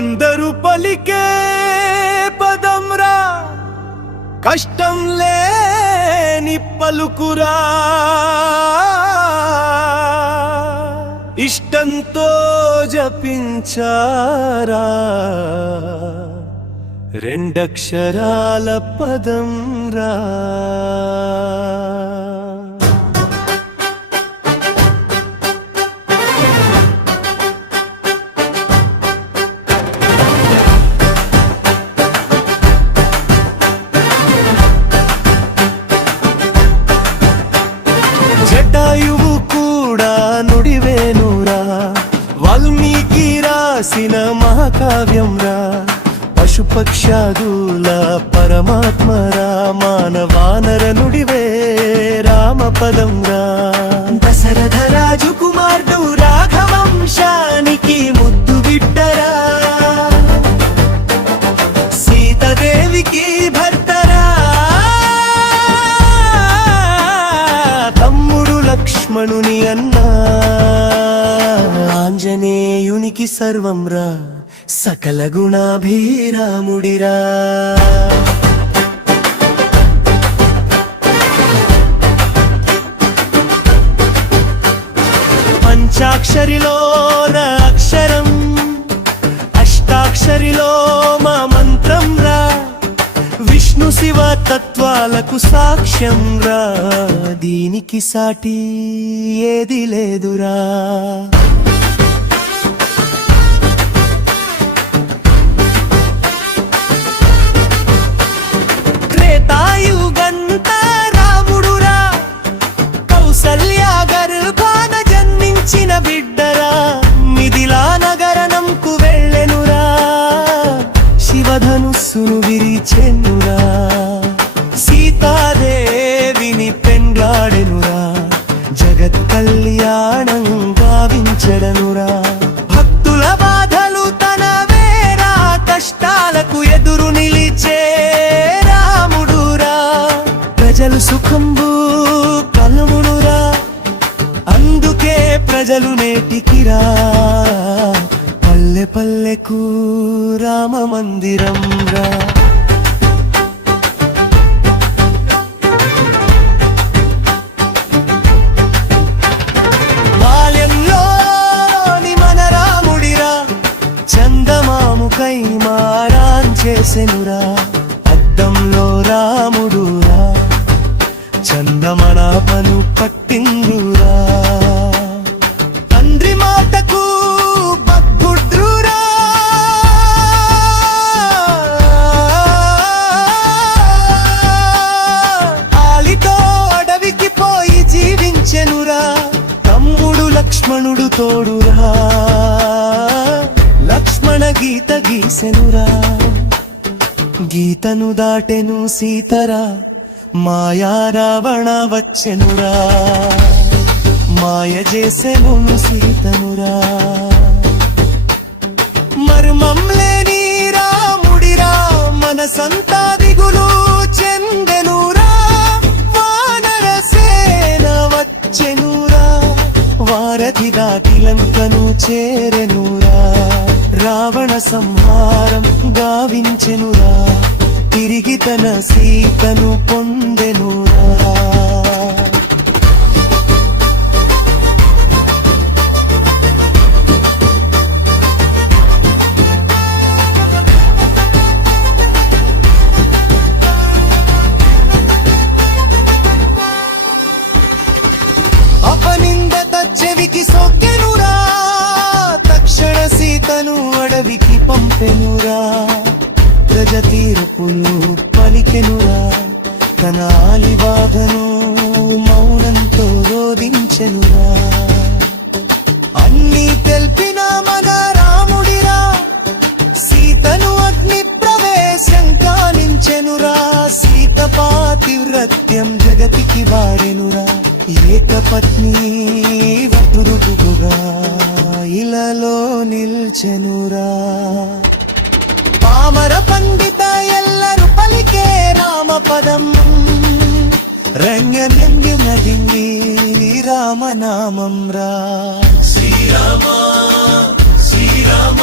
అందరూ పలికే పదంరా, కష్టం లేని పలుకురా, ఇష్టంతో జపించారా రెండక్షరాల పదంరా. జటాయువు కూడా నుడివేనురా, వాల్మీకి రాసిన మహాకావ్యంరా, పశుపక్షాదుల పరమాత్మరా, మానవానర నుడివే రామపదంరా. దశరథ రాజు కుమారుడు రాఘవంశానికి ముద్దు బిడ్డరా, సీతాదేవికి భర్తరా, తమ్ముడు లక్ష్మణుని అన్నా, ఆంజనేయునికి సర్వంరా, సకల గుణాభిరాముడిరా. పంచాక్షరిలో నా అక్షరం, అష్టాక్షరిలో మా మంత్రం రా, విష్ణు శివ తత్వాలకు సాక్ష్యం రా, దీనికి సాటి ఏది లేదురా. త్రేతాయుగంత రాముడురా, కౌసల్య గర్భాన జన్మించిన బిడ్డరా, మిథిలా నగరణంకు వెళ్ళెనురా, శివధనుస్సును విరిచెనురా, సీతాదేవిని పెండ్లాడెనురా, జగత్ కళ్యాణం గావించెడనురా. భక్తుల బాధలు తన వేరా, కష్టాలకు ఎదురు నిలిచే రాముడురా, ప్రజలు సుఖంబు కలుమునురా, అందుకే ప్రజలు నేటికిరా, పల్లె పల్లెకు రామ మందిరం రా. బాల్యంలోని మన రాముడిరా, చందమాముకై మారాన్ చేసెనురా, అద్దంలో రాముడురా, చందమనాపను పట్టిందురా, తండ్రి మాటకు బద్ధుడ్రురా, ఆలితో అడవికి పోయి జీవించెనురా, తమ్ముడు లక్ష్మణుడు తోడురా, లక్ష్మణ గీత గీసెనురా, గీతను దాటెను సీతరా, మాయా రావణ వచ్చెనురా, మాయ చేసెను సీతనురా. మర్మం లేని రాముడిరా, మనసంతా దిగులు చెందెనురా, వానర సేన వచ్చెనురా, వారధి దాటి లంకను చేరెనురా, రావణ సంహారం గావించెనురా, తిరిగి తన సీతను పొందెనురా. అపనిందత చెవికి సోకెనురా, తక్షణ సీతను అడవికి పంపెనురా, గజతీరపులు పలికెనురా, తన ఆలిబాధను మౌనంతో రోధించెనురా, అన్నీ తెల్పిన మన రాముడిరా, సీతను అగ్ని ప్రవేశం కానించెనురా, సీత పాతివ్రత్యం జగతికి వాడెనురా, ఏకపత్ని వ్రతుడుగా ఇలలో నిల్చెనురా. పామర పండిత ఎల్లరు పలికే రామపదం, రంగనందునది రామనామం రా. శ్రీరామ శ్రీరామ